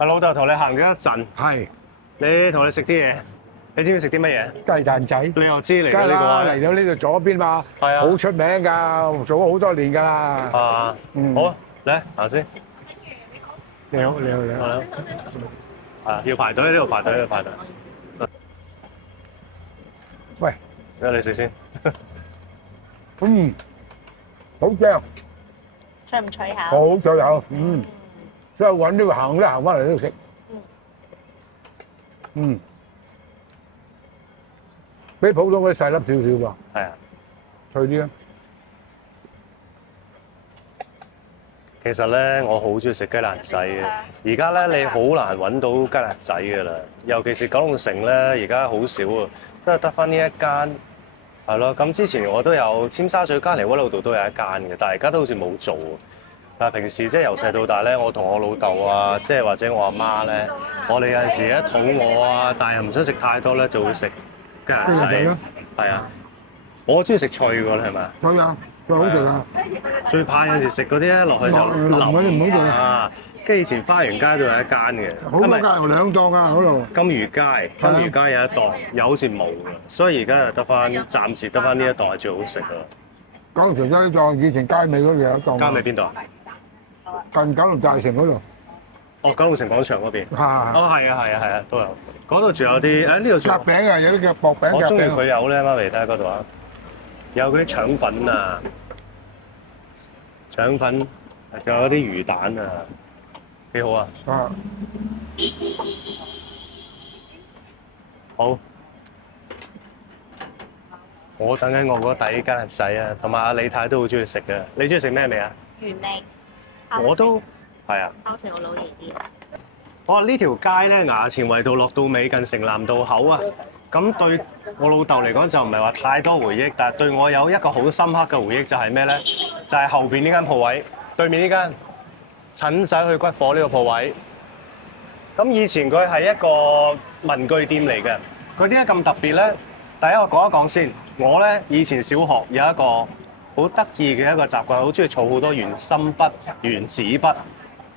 阿老豆同你行咗一陣，係你同你食啲嘢，你知唔知食啲乜嘢？雞蛋仔。你又知嚟梗係啦，㗎呢個嚟到呢度左邊嘛，係啊好出名㗎，做咗好多年㗎啦。啊，嗯好嚟行先。你好，你好，你好。啊，要排隊呢度排隊，呢度排隊。喂，你食先。嗯，好正，脆唔脆口？好最有，所以揾呢個行咧，行翻嚟都食。比普通嘅細粒少少噃。係啊。脆啲啊！其實咧，我好中意食雞肋仔嘅。而家咧，你好難揾到雞肋仔㗎啦，尤其是九龍城咧，而家好少啊，都係得翻呢一間。係咯，咁之前我都有尖沙咀嘉梨灣路度都有一間嘅，但係而家都好似冇做。但係平時即係由細到大咧，我同我老豆啊，即係或者我阿媽咧，我哋有陣時一肚餓啊，但係又唔想食太多咧，就會食雞肋仔。係啊，我中意食脆㗎喎，係咪啊？脆啊，最好食啊！最怕有陣時食嗰啲咧落去就淋嗰啲唔好食啊！跟住以前花園街都有一間嘅，好多間有兩檔啊嗰度。金魚街有一檔，又好似冇㗎，所以而家就得翻，暫時得翻呢一檔係最好食㗎。九龍城有呢檔，以前街尾嗰度有一檔。街尾邊度啊？近九龍大城嗰度。哦，九龍城廣場嗰邊。係。哦，係啊，都有。嗰度仲有啲，呢度仲夾餅啊，有啲叫薄餅夾餅。我中意佢有咧，媽咪睇下嗰度啊，有嗰啲腸粉啊，腸粉，仲有啲魚蛋啊，幾好啊！啊。好。我等緊我嗰底雞肋仔啊，同埋阿李太都好中意食嘅。你中意食咩味啊？原味。我都係啊。烤成我老爺啲。我話呢條街咧，衙前圍道落到尾近城南道口啊，咁對我老豆嚟講就唔係話太多回憶，但係對我有一個好深刻嘅回憶就係咩咧？就係後邊呢間鋪位，對面呢間陳仔去骨火呢個鋪位。咁以前佢係一個文具店嚟嘅，佢點解咁特別咧？第一我講一講先，我咧以前小學有一個好得意嘅一個習慣，好中意儲好多原芯筆、原紙筆。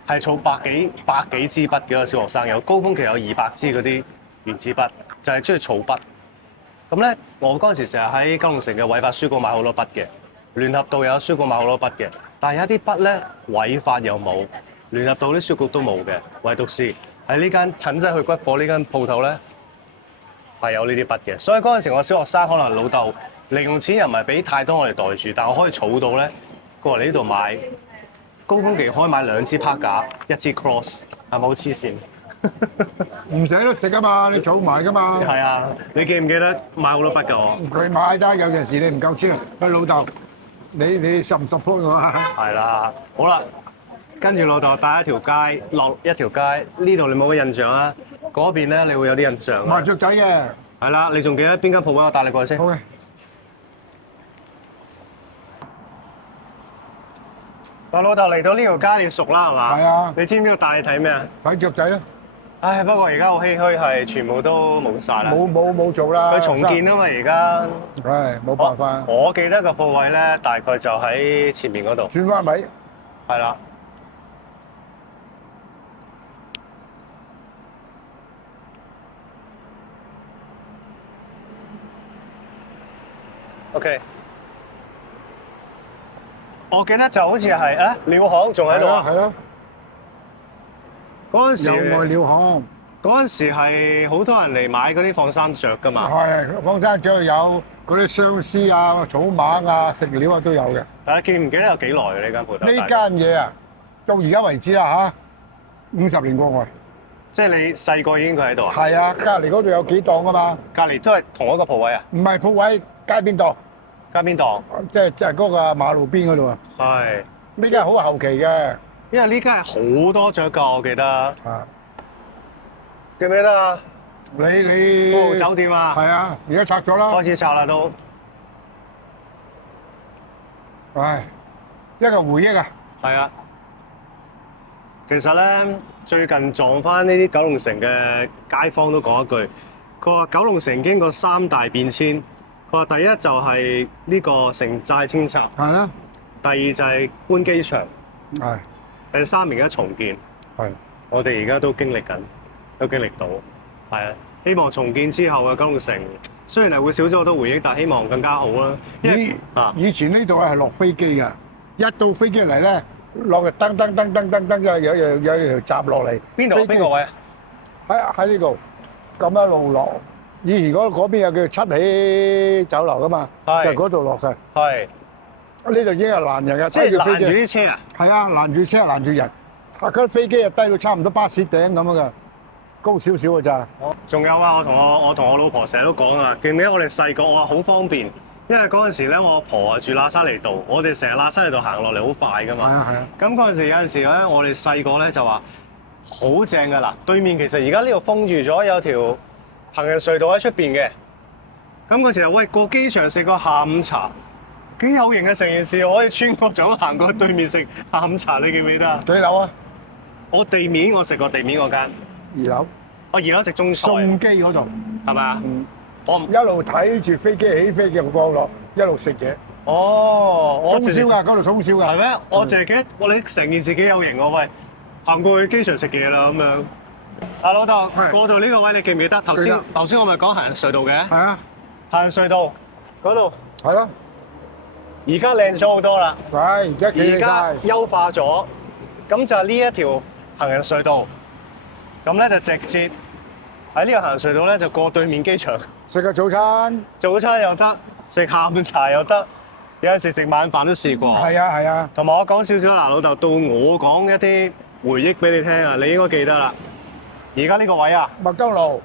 係儲百幾支筆嘅一個小學生，有高峰期有200支嗰啲原子筆，就係中意儲筆。咁咧，我嗰陣時成日喺九龍城嘅偉發書局買好多筆嘅，聯合道有書局買好多筆嘅，但係有一啲筆咧，偉發又冇，聯合道啲書局都冇嘅，唯獨是喺呢間陳仔去骨火呢間鋪頭咧係有呢啲筆嘅。所以嗰陣時我小學生可能老豆零用錢又唔係俾太多我哋袋住，但我可以儲到咧過嚟呢度買。高峰期可以買2支拍架，1支 cross， 係咪好黐線？唔捨得食啊嘛，你儲埋噶嘛。係啊，你記唔記得買好多筆㗎我？佢買得，有陣時你唔夠錢，佢老豆，你support唔support我啊？係啦，好啦，跟住老豆帶一條街落一條街，呢度你冇乜印象啊？嗰邊咧你會有啲印象啊？麻雀仔嘅。係啦，你仲記得邊間鋪位？我帶你過去先。好嘅。我老豆嚟到呢條街，你熟啦係嘛？係啊。你知唔知我帶你睇咩啊？睇雀仔咯。唉，不過而家好唏噓，係全部都冇晒啦。冇做啦。佢重建啊嘛，而家。唉，冇辦法。我記得個鋪位咧，大概就喺前面嗰度。轉彎位。係啦。OK。我記得就好似係鳥行仲喺度啊！係咯。嗰陣時有愛鳥行。嗰陣時係好多人嚟買嗰啲放生雀㗎嘛。係放生雀有嗰啲相思啊、草蜢啊、食料啊都有嘅。但係記唔記得有幾耐嘅呢間鋪頭？呢間嘢啊，到而家為止啦嚇，50年過外。即係你細個已經佢喺度啊？係啊，隔離嗰度有幾檔啊嘛。隔離都係同一個鋪位啊？唔係鋪位，街邊檔。街邊檔？即係嗰個馬路邊嗰度啊。係。呢間好後期嘅。因為呢間係好多雀㗎，我記得。啊。記唔記得啊？你富豪酒店啊？係啊，而家拆咗啦。開始拆啦都。唉，一個回憶啊。係啊。其實咧，最近撞翻呢啲九龍城嘅街坊都講一句，佢話九龍城經過3大變遷。佢話第一就係呢個城寨清拆。係啦。第二就係搬機場。係。第3而家重建。係。我哋而家都經歷緊，都經歷到，係啊！希望重建之後嘅九龍城，雖然係會少咗好多回憶，但希望更加好啦。因為以前呢度係落飛機㗎，一到飛機嚟咧，落嚟噔噔噔噔噔噔有條閘落嚟。邊度？邊個位啊？喺呢度，咁一路落。以前嗰邊有叫七喜酒樓㗎嘛，就係嗰度落嘅。係，呢度已經係攔人嘅，即係攔住啲。啲車啊！係啊，攔住車，攔住人。嗰啲飛機啊低到差唔多巴士頂咁樣㗎，高少少㗎咋。仲有啊！我同我老婆成日都講啊，記唔記得我哋細個話好方便，因為嗰陣時咧，我阿婆啊住喇沙尼道，我哋成日喇沙尼道行落嚟好快㗎嘛。係啊係啊。咁嗰陣時有陣時咧，我哋細個咧就話好正㗎嗱，對面其實而家呢度封住咗有條行人隧道喺出邊嘅。咁嗰時候喂過機場食個下午茶，幾有型嘅成件事，可以穿過咗行過對面食下午茶，你記唔記得啊？幾樓啊？我地面我食過地面嗰間，二樓。我二樓食中菜，送機嗰度，係咪啊？我唔一路睇住飛機起飛嘅降落，一路食嘢。哦，我通宵㗎，嗰度通宵㗎。係咩？我淨係記得我你成件事幾有型喎！喂，行過去機場食嘢啦咁樣。阿老豆，係過到呢個位你記唔記得？頭記得先我咪講行人隧道嘅，係啊，行人隧道嗰度係咯。而家靚咗好多啦，係，而家企而起家晒。優化咗，咁就係呢一條行人隧道，咁咧就直接喺呢個行人隧道咧就過對面機場，食個早餐。早餐又得，食下午茶又得，有陣時食晚飯都試過。係啊係啊。同埋我講少少啦，老豆，到我講一啲回憶俾你聽啊，你應該記得啦。而家呢個位啊，麥當勞。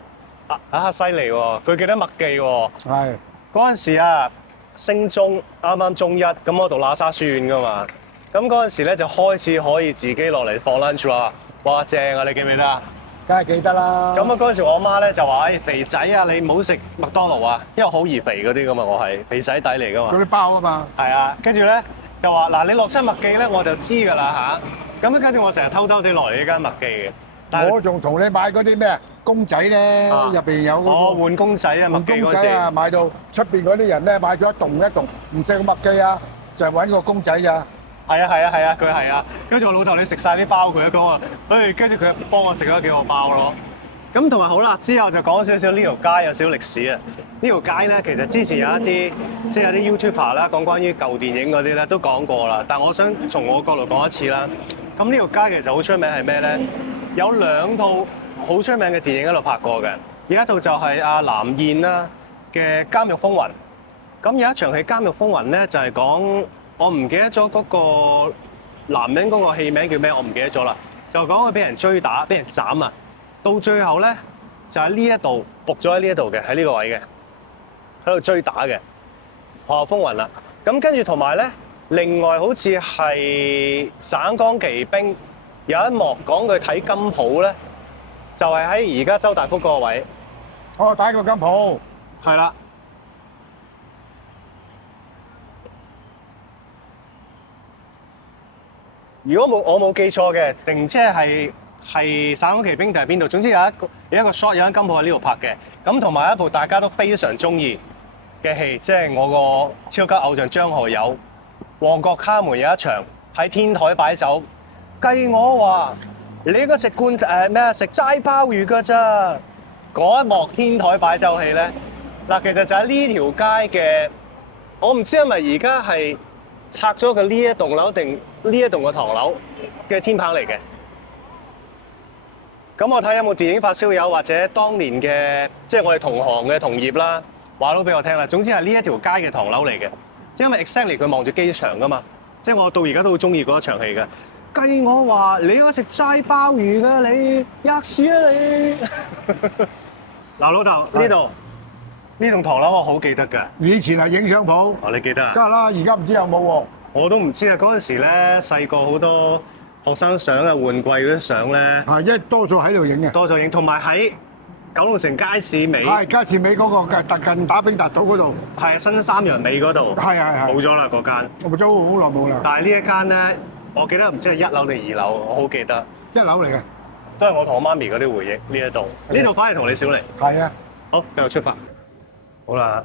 犀利喎，佢記得麥記喎。係。嗰陣時啊，升中啱啱中一，咁我讀喇沙書院噶嘛，咁嗰陣時咧就開始可以自己落嚟放 lunch 啦。哇，正啊！你記唔記得啊？梗係記得啦。咁啊嗰陣時我阿媽咧就話：，肥仔啊，你唔好食麥當勞啊，因為好易肥嗰啲噶嘛，我係肥仔底嚟噶嘛。嗰啲包啊嘛。係啊，跟住咧就話嗱，你落親麥記咧，我就知㗎啦嚇。咁咧跟住我成日偷偷地落嚟呢間麥記嘅。但係我仲同你買嗰啲咩公仔咧，入邊有我嗰個換公仔啊，麥記公嗰時。仔啊，買到出邊嗰啲人咧買咗一棟一棟，唔食個麥記啊，就係揾個公仔咋。係啊，佢係啊。跟住我老豆，你食晒啲包佢一講啊，跟住佢幫我食咗幾個包咯。咁同埋好啦，之後就講少少呢條街有少少歷史啊。呢條街咧，其實之前有一啲即係有啲 YouTuber 啦，講關於舊電影嗰啲咧都講過啦。但我想從我角度講一次啦。咁呢條街其實好出名係咩咧？有兩套好出名嘅電影喺度拍過嘅。有一套就係阿藍燕啦嘅《監獄風雲》。咁有一場戲《監獄風雲》咧，就係講我唔記得咗嗰個男人嗰個戲名叫咩，我唔記得咗啦。就講佢俾人追打，俾人斬啊！到最後咧，就喺呢一度伏咗喺呢一度嘅，喺呢個位嘅，喺度追打嘅《學校風雲》啦。咁跟住同埋咧，另外好似係省港旗兵有一幕講佢睇金鋪咧，就係喺而家周大福嗰個位。我打個金鋪。係啦。如果我冇記錯嘅，定即係省港旗兵定係邊度？總之有一個 shot 有間金鋪喺呢度拍嘅。咁同埋一部大家都非常中意嘅戲，即係我個超級偶像張學友《旺角卡門》有一場喺天台擺酒。計我話你應該食罐咩啊？食齋鮑魚㗎咋？嗰一幕天台擺酒戲咧，嗱其實就喺呢條街嘅，我唔知係咪而家係拆咗佢呢一棟樓定呢一棟個唐樓嘅天棚嚟嘅。咁我睇有冇電影發燒友或者當年嘅即係我哋同行嘅同業啦，話到俾我聽啦。總之係呢一條街嘅唐樓嚟嘅，因為 exactly 佢望住機場噶嘛，即係我到而家都好中意嗰一場戲嘅。計我話你應該食齋鮑魚㗎，你吔屎啊你！嗱老豆呢度呢棟唐樓我好記得㗎。以前係影相鋪。哦，你記得啊？梗係啦，而家唔知有冇喎。我都唔知啊！嗰陣時咧細個好多學生相啊、換季嗰啲相咧，係，因為多數喺度影嘅。多咗影，同埋喺九龍城街市尾，係街市尾嗰個近打兵達島嗰度。係新三陽尾嗰度，係。冇咗啦嗰間。我咪租好耐冇啦。但係呢一間咧，我記得唔知係1樓定2樓，我好記得，一樓嚟嘅。都係我同我媽咪嗰啲回憶。呢一度，呢度反而同你少嚟。係啊。好，繼續出發。好啦，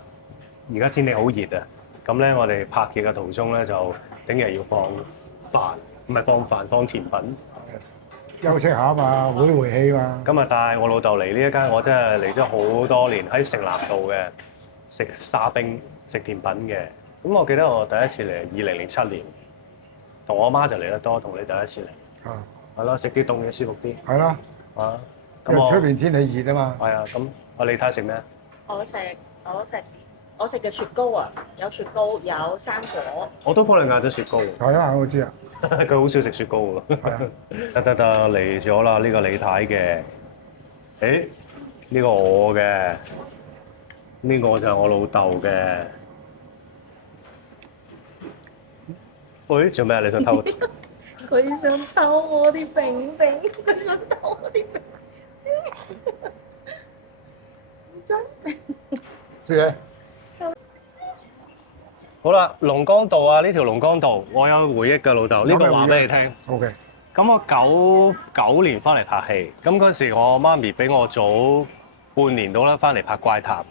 而家天氣好熱啊！咁咧，我哋拍嘢嘅途中咧，就頂日要放飯，唔係放飯，放甜品。休息下嘛，回氣嘛。今日帶我老豆嚟呢一間，我真係嚟咗好多年喺城南道嘅食沙冰食甜品嘅。咁我記得我第一次嚟2007年，同我媽就嚟得多，同你第一次嚟。啊，係咯，食啲凍嘢舒服啲。係啦，啊，因為出邊天氣熱啊嘛。係啊，咁我你睇下食咩？我食嘅雪糕啊，有雪糕，有生果。我都幫你嗌咗雪糕喎。係啊，我知啊。佢好少食雪糕喎。係啊。得嚟咗啦！呢個李太嘅，誒呢個我嘅，呢個就係我老豆嘅。喂，做咩啊？你想偷？佢想偷我啲餅餅，佢想偷我啲餅。真？知嘅。好啦，龍江道啊，呢條龍江道，我有回憶嘅老豆，呢個話俾你聽。OK。咁我99年翻嚟拍戲，咁嗰時我媽咪比我早半年到啦，翻嚟拍怪談。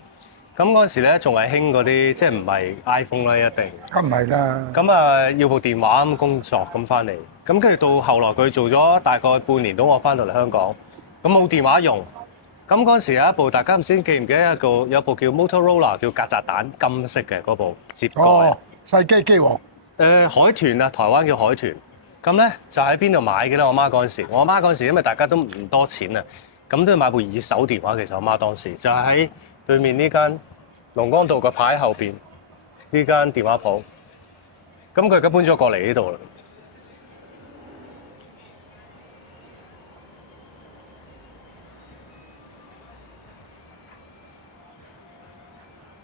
咁嗰時咧仲係興嗰啲，即係唔係 iPhone 啦，一定。梗唔係啦。咁啊，要部電話咁工作咁翻嚟，咁跟住到後來佢做咗大概半年到，我翻到嚟香港，咁冇電話用。咁嗰時有一部，大家唔知記唔記得有部叫 Motorola 叫曱甴蛋金色嘅嗰部接蓋。哦，細機機王。海豚啊，台灣叫海豚。咁咧就喺邊度買嘅咧？我媽嗰陣時，我媽嗰陣時因為大家都唔多錢啊，咁都要買部二手電話。其實我媽當時就係喺對面呢間龍江道個牌後邊呢間電話鋪。咁佢而家搬咗過嚟呢度啦。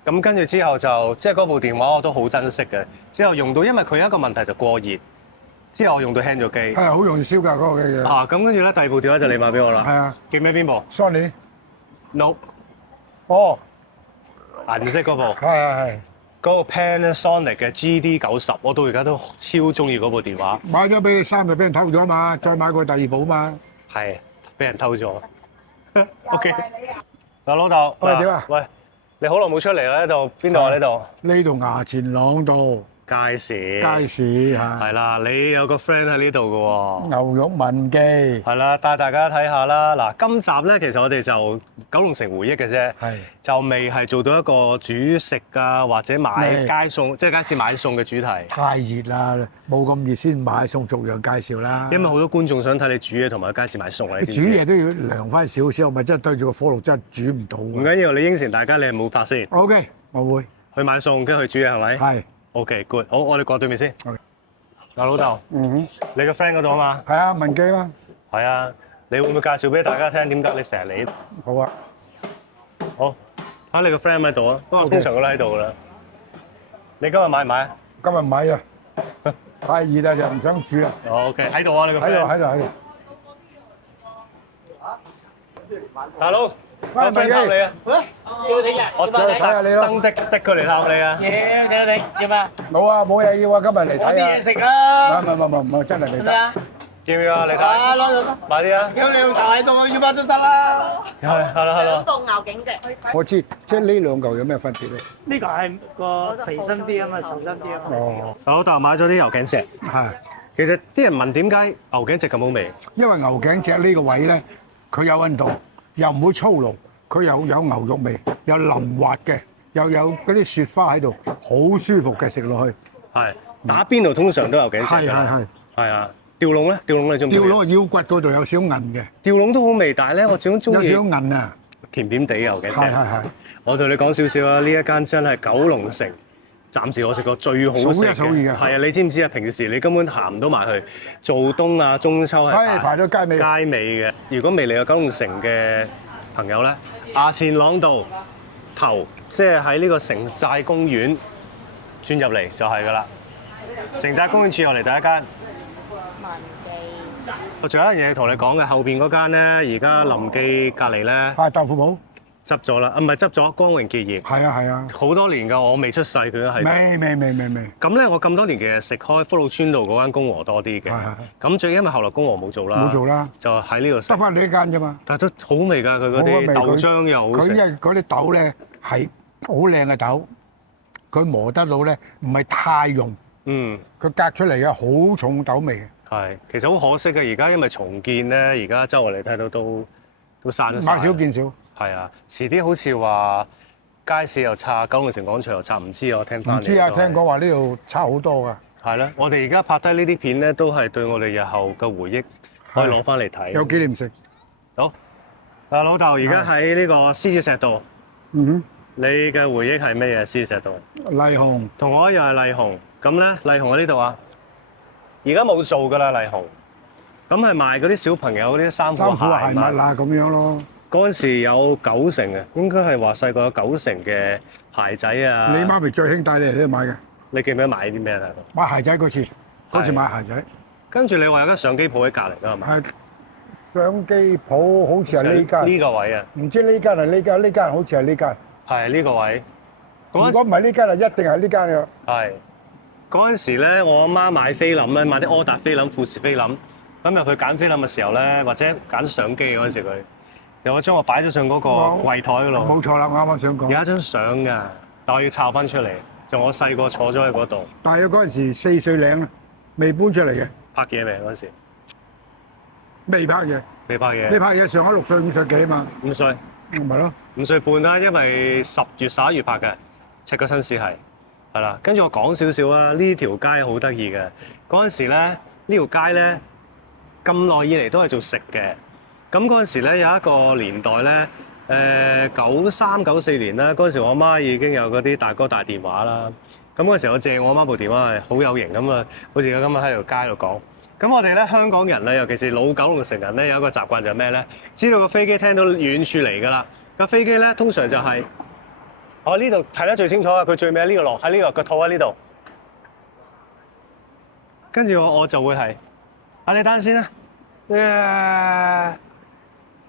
咁跟住之後就即係嗰部電話我都好珍惜嘅。之後用到，因為佢有一個問題就過熱。之後我用到輕咗機。係好容易燒㗎嗰個嘅嘢。啊，咁跟住咧第二部電話就你買俾我啦。係啊。記唔記得邊部 Sony。No。 哦。銀色嗰部。係。嗰個 Panasonic 嘅 GD90，我到而家都超中意嗰部電話。買咗俾你3日，俾人偷咗啊嘛，再買過第二部啊嘛。係，俾人偷咗。OK。嗱，老豆。喂，點啊？喂，你好耐冇出嚟啦？呢度邊度啊？呢度？呢度衙前塱道。街市。街市嚇。係啦，你有個 friend 喺呢度嘅喎。牛肉文記。係啦，帶大家睇下啦。嗱，今集咧其實我哋就九龍城回憶嘅啫，係就未係做到一個煮食啊或者買街餸，即係街市買餸嘅主題。太熱啦，冇咁熱先買餸，逐樣介紹啦。因為好多觀眾想睇你煮嘢同埋街市買餸啊，你知唔知？煮嘢都要涼翻少少，咪真係對住個火爐真係煮唔到。唔緊要，你應承大家你係冇拍先。OK，我會去買餸，跟住去煮嘢係咪？係。OK，good。好，我哋過對面先。嗱，老豆。嗯哼。你個 friend 嗰度啊嘛？係啊，文記嘛。係啊，你會唔會介紹俾大家聽點解你成日嚟？好啊。好，睇你個 friend 喺度啊，不過通常佢都喺度噶啦。你今日買唔買啊？今日買啊，太熱啦，就唔想煮啦。OK，喺度啊，你個 friend。喺度。大佬，我 friend 探你啊。叫你呀，我睇下你咯。登的佢嚟探你啊。你點啊？冇啊，冇嘢要啊，今日嚟睇啊。攞啲嘢食啦。唔，真係嚟得。係咪啊？要唔要啊？你睇。啊，攞咗得。買啲啊。有你老豆喺度，要乜都得啦。係兩部牛頸脊。我知，即係呢兩嚿有咩分別咧？呢個係個肥身啲啊嘛，瘦身啲啊嘛。哦，老豆買咗啲牛頸脊。係。其實啲人問點解牛頸脊咁好味？因為牛頸脊呢個位咧，佢有溫度，又唔會粗魯，佢又有牛肉味，又腍滑嘅，又有嗰啲雪花喺度，好舒服嘅食落去。係打邊爐通常都有頸脊㗎。係。係啊，吊籠咧，吊籠你中唔中意？吊籠腰骨嗰度有少韌嘅，吊籠都好味，但係咧我始終中意有少韌啊。甜甜地牛頸脊。係。我同你講少少啊，呢一間真係九龍城暫時我食過最好食嘅。數一數二嘅。係啊，你知唔知啊？平時你根本行唔到埋去，做冬啊、中秋係排到街尾。街尾嘅。如果未嚟過九龍城嘅朋友咧，衙前塱道頭，即係喺呢個城寨公園轉入嚟就係㗎啦。城寨公園轉入嚟第一間。文記。我仲有一樣嘢同你講嘅，後邊嗰間咧，而家臨記隔離咧，係豆腐鋪。執咗啦，唔係執咗，光榮結業。係啊。好多年㗎，我未出世佢都係。未。咁咧，我咁多年其實食開福佬村道嗰間公和多啲嘅。係。咁最因為後來公和冇做啦。冇做啦。就喺呢度食。得翻你一間啫嘛。但係都好味㗎，佢嗰啲豆漿又好食。佢因為嗰啲豆咧係好靚嘅豆，佢磨得到咧，唔係太溶。嗯。佢隔出嚟嘅好重豆味嘅。係，其實好可惜嘅，而家因為重建咧，而家周圍你睇到都閂晒。買少見少。係啊，遲啲好似話街市又拆，九龍城廣場又拆，唔知啊，我聽翻。唔知啊，聽講話呢度差好多㗎。係啦，我哋而家拍低呢啲片咧，都係對我哋日後嘅回憶可以攞翻嚟睇。有紀念性。好，老豆而家喺呢個獅子石道，嗯你嘅回憶係咩嘢？獅子石道哼，麗紅。同我一樣係麗紅，咁咧麗紅喺呢度啊，而家冇做㗎啦麗紅，咁係賣嗰啲小朋友嗰啲衫褲鞋鞋襪啊咁樣咯。嗰陣時有90成嘅，應該係話細個有90成嘅鞋仔啊。你媽咪最興帶你嚟呢度買嘅。你記唔記得買啲咩啊？買鞋仔嗰次，嗰次買鞋仔。跟住你話有間相機鋪喺隔離㗎係嘛？係相機鋪，好似係呢間。呢個位啊？唔知呢間係呢間，呢間好似係呢間。係呢個位。如果唔係呢間，就一定係呢間嘅。係嗰陣時咧，我阿媽買菲林咧，買啲柯達菲林、富士菲林，咁入去揀菲林嘅時候咧，或者揀相機嗰陣時佢，又我將我擺咗上嗰個櫃台嗰度。冇錯啦，我啱啱想講。有一張相㗎，但我要抄翻出嚟，就我細個坐咗喺嗰度。大約嗰陣時4歲零啦，未搬出嚟嘅。拍嘢未嗰陣時？未拍嘢。未拍嘢。你拍嘢上咗6歲5歲幾啊嘛5歲。咪咯。 5歲半啦，因為10月11月拍嘅，赤腳新市係啦。跟住我講少少啦，呢條街好得意嘅。嗰陣時咧，呢條街咧咁耐以嚟都係做食嘅。咁嗰陣時咧有一個年代咧，93、94年啦，嗰陣時我媽已經有嗰啲大哥大電話啦。咁嗰陣時我借我媽部電話係好有型咁啊，好似我今日喺條街度講。咁我哋咧香港人咧，尤其是老九龍城人咧，有一個習慣就係咩咧？知道個飛機聽到遠處嚟㗎啦。架飛機咧通常就係、我呢度睇得最清楚啊！佢最尾喺呢度落，喺呢度個肚喺呢度。跟住我就會係你等陣先啦。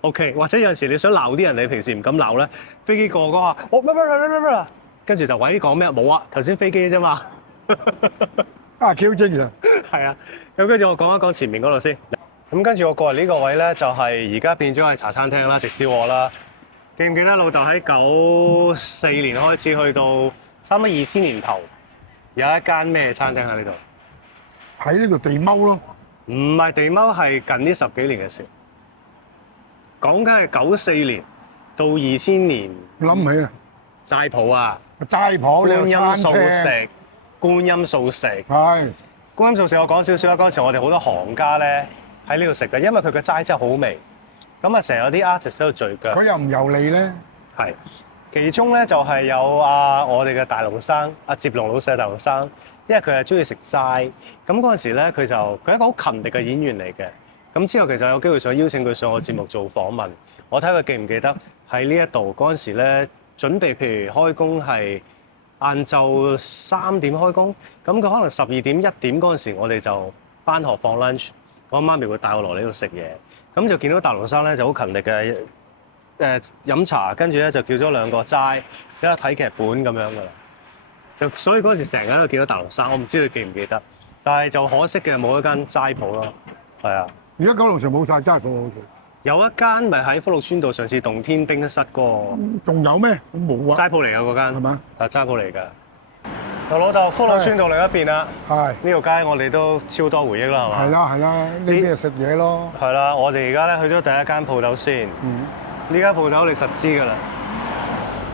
OK， 或者有陣時你想鬧啲人，你平時唔敢鬧咧，飛機過嗰下，我乜，跟住就喂講咩？冇啊，頭先飛機啫嘛。啊，幾好精神。係啊，咁跟住我講一講前面嗰度先。咁跟住我過嚟呢個位咧，就係而家變咗係茶餐廳啦、食燒鵝啦。記唔記得老豆喺94年開始去到差唔多2000年頭，有一間咩餐廳喺呢度？喺呢度地踎咯。唔係地踎，係近呢10幾年嘅事。講緊係94年到2000年。諗起啊，齋鋪啊，齋鋪觀音素你有餐廳。食，觀音素食。係。觀音素食我講少少啦，嗰陣時我哋好多行家咧喺呢度食嘅，因為佢嘅齋真係好味。咁啊，成日有啲 artist 喺度聚腳。佢又唔油膩咧。係，其中咧就係有我哋嘅大龍生，接龍老細大龍生，因為佢係中意食齋。咁嗰陣時咧，佢係一個好勤力嘅演員嚟嘅。咁之後其實有機會想邀請佢上我節目做訪問，我睇佢記唔記得喺呢一度嗰陣時咧，準備譬如開工係晏晝3點開工，咁佢可能12點1點嗰陣時，我哋就返學放 lunch。我媽咪會帶我落嚟呢度食嘢，咁就見到大龍生咧就好勤力嘅，飲茶，跟住咧就叫咗2個齋，一個睇劇本咁樣噶啦。就所以嗰陣時成日喺度見到大龍生，我唔知佢記唔記得，但係就可惜嘅冇一間齋鋪咯。係啊，而家九龍城冇晒齋鋪好似。有一間咪喺福祿村道上次洞天冰室嗰個。仲有咩？冇啊。齋鋪嚟㗎嗰間。係嘛？係齋鋪嚟㗎。我老豆福祿村道另一邊啦。係。呢條街我哋都超多回憶啦，係嘛？係啦係啦，呢邊就食嘢咯。係啦，我哋而家咧去咗第一間鋪頭先。嗯。呢間鋪頭你實知㗎啦，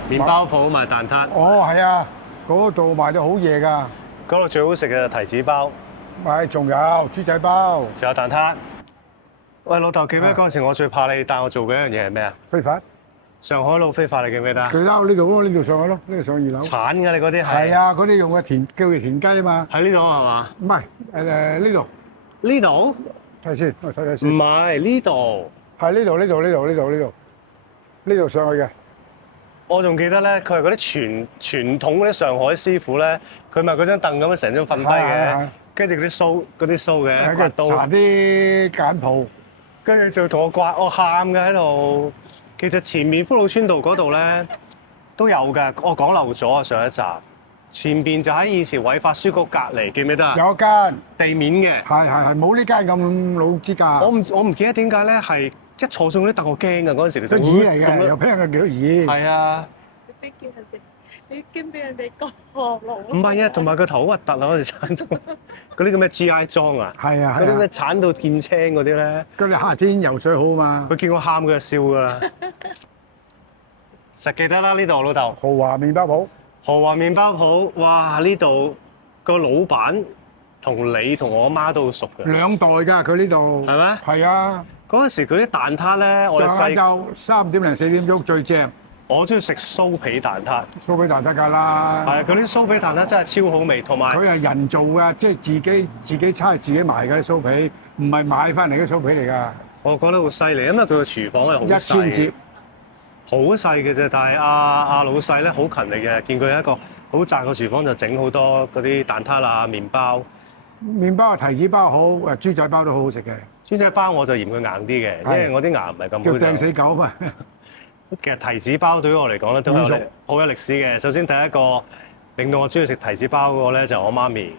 麵包鋪賣蛋撻。哦，係啊，嗰度賣到好嘢㗎。嗰度最好食嘅提子包。仲有豬仔包。仲有蛋撻。喂，老豆記唔記得嗰陣時我最怕你帶我做嘅一樣嘢係咩啊？飛髮。上海路飛髮你記唔記得啊？記得呢度咯，呢度上去咯，呢度上2樓。鏟㗎你嗰啲係。係啊，嗰啲用嘅叫做田雞啊嘛。喺呢度係嘛？唔係呢度。呢度？睇先，我睇先。唔係呢度。係呢度上去嘅。我仲記得咧，佢係嗰啲傳統嗰啲上海師傅咧，佢咪嗰張凳咁樣成張瞓低嘅，跟住嗰啲鬚嘅，刮刀。搽啲鹼泡，跟住就同我刮，我喊嘅喺度。其實前面福祿村道嗰度咧都有㗎，我講漏咗啊上一集。前邊就喺以前偉發書局隔離，記唔記得啊？有一間地面嘅。係冇呢間咁老資格。我唔記得點解咧，係一坐上嗰啲凳我驚㗎嗰陣時。個椅嚟嘅，又平嘅幾多椅。係啊。飛機係你驚俾人哋割喉嚨。唔係啊，同埋個頭好核突啊！嗰時鏟到嗰啲咁嘅 G.I. 裝啊，係啊嗰啲咩係啊，鏟到見青嗰啲咧，咁你夏天游水好嘛？佢見我喊佢就笑㗎啦。實記得啦，呢度我老豆豪華麵包鋪，豪華麵包鋪，哇！呢度個老闆同你同我媽都好熟嘅，兩代㗎佢呢度。係咩？係啊，嗰陣時佢啲蛋撻咧，我哋下細晝3點零4點鐘最正，我中意食酥皮蛋撻，酥皮蛋得㗎啦。係啊，佢啲酥皮蛋撻真係超好味，同埋佢係人造㗎，即係自己猜自己埋嘅啲酥皮，唔係買翻嚟嘅酥皮嚟㗎。我覺得好犀利，因為佢個廚房係好細1000折，好細嘅啫，但係阿老細咧好勤力嘅，見佢有一個好窄個廚房就整好多嗰啲蛋撻啊、麵包。麵包提子包好，豬仔包都好好食嘅，豬仔包我就嫌佢硬啲嘅，因為我啲牙唔係咁好。叫掟死狗啊嘛。其實提子包對於我嚟講咧都係好熟好有歷史嘅。首先第一個令到我中意食提子包嗰個咧就係我媽咪，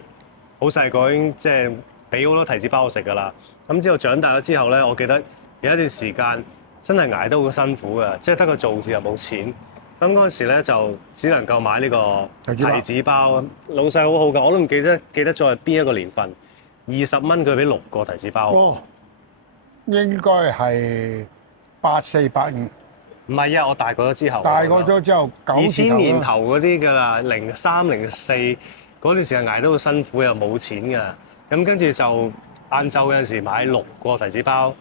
好細個已經即係俾好多提子包我食㗎啦。咁之後長大咗之後咧，我記得有一段時間真係捱得好辛苦嘅，即係得個做字又冇錢。咁嗰陣時咧就只能夠買呢個提子包。老細好好㗎，我都唔記得咗係邊一個年份，20蚊佢俾6個提子包。哦，應該係84、85。唔係啊，我大個咗之後。大個咗之後2000年頭嗰啲㗎啦，03、04嗰段時間捱得好辛苦又冇錢㗎，咁跟住就晏晝有陣時買6個提子包，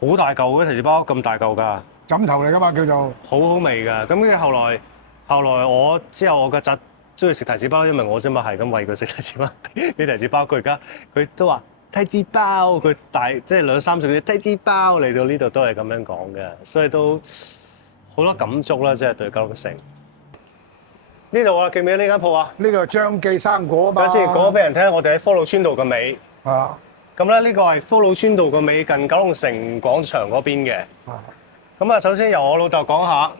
好大嚿嗰啲提子包，咁大嚿㗎，枕頭嚟㗎嘛叫做。好好味㗎。咁跟住後來我個侄中意食提子包，因為我啫嘛係咁餵佢食提子包，啲提子包佢而家佢都話提子包，佢大即係2、3歲啲提子包嚟到呢度都係咁樣講嘅，所以都好多感觸啦，即係對九龍城。呢度啊，記唔記得呢間鋪啊？呢度張記生果啊嘛。等先講俾人聽，我哋喺福老村道個尾。啊。咁咧，呢個係福老村道個尾近九龍城廣場嗰邊嘅。咁啊，首先由我老豆講下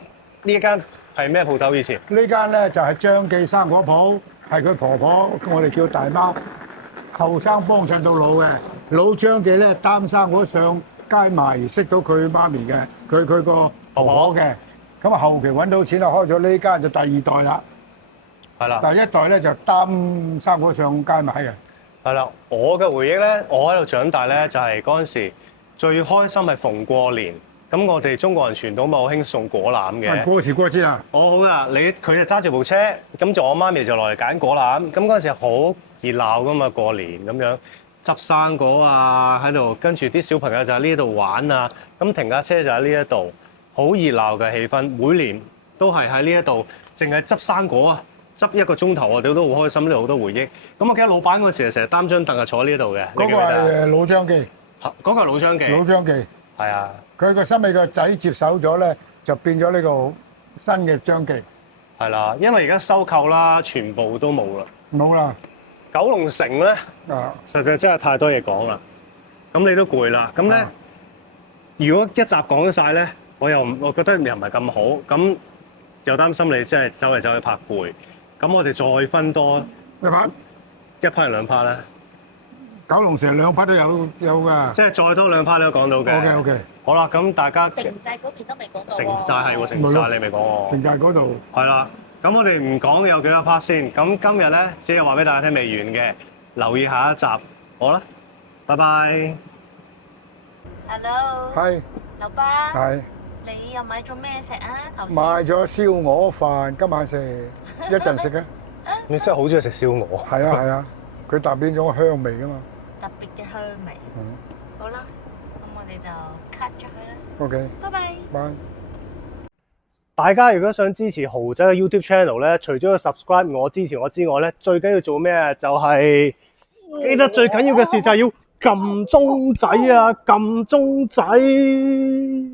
呢一間係咩鋪頭以前？呢間咧就係張記生果鋪，係佢婆婆，我哋叫大貓，後生幫襯到老嘅。老張記咧擔生果上街賣，識到佢媽咪嘅，佢個婆婆嘅。咁啊後期揾到錢啦，開咗呢間就第2代啦。係啦。第1代咧就擔生果上街買嘅。係啦，我嘅回憶咧，我喺度長大咧，就係嗰陣時最開心係逢過年。咁我哋中國人傳統咪好興送果籃嘅。過時過節啊！好好噶，佢就揸住部車，咁就我媽咪就落嚟揀果籃。咁嗰陣時好熱鬧噶嘛，過年咁樣執生果啊喺度，跟住啲小朋友就喺呢度玩啊。咁停架車就喺呢一度，好熱鬧嘅氣氛。每年都係喺呢一度，淨係執生果啊，執1個鐘頭，我哋都好開心，呢度好多回憶。咁我記得老闆嗰時成日擔張凳啊坐喺呢度嘅。嗰個係老張記。嗰個係老張記。老張記。係啊。佢個新尾個仔接手咗咧，就變咗呢個新嘅張記。係啦，因為而家收購啦，全部都冇啦。冇啦。九龍城咧，實在真係太多嘢講啦。咁你都攰啦。咁咧，如果一集講晒咧，我覺得又唔係咁好。咁又擔心你真係走嚟走去拍攰。咁我哋再分多一 part 定2 part 咧？九龍城2 part 都有㗎。即係再多2 part 你都講到嘅。OK。好啦，咁大家城寨嗰邊都未講到喎。城寨係喎，城寨你未講喎。城寨嗰度。係啦，咁我哋唔講有幾多 part 先。咁今日咧，只係話俾大家聽未完嘅，留意下一集。好啦，拜拜。Hello。係。老爸。係。你又買咗咩食啊？頭先。買咗燒鵝飯，今晚食，一陣食啊！你真係好中意食燒鵝。係啊係啊，佢特別種香味㗎嘛。特別嘅香味。好啦，咁我哋就 cut 咗佢啦。OK。拜拜。拜。大家如果想支持豪仔嘅 YouTube channel 咧，除咗要 subscribe 我支持我之外咧，最緊要做咩啊？就係記得最緊要嘅事就係要撳鐘仔啊！撳鐘仔。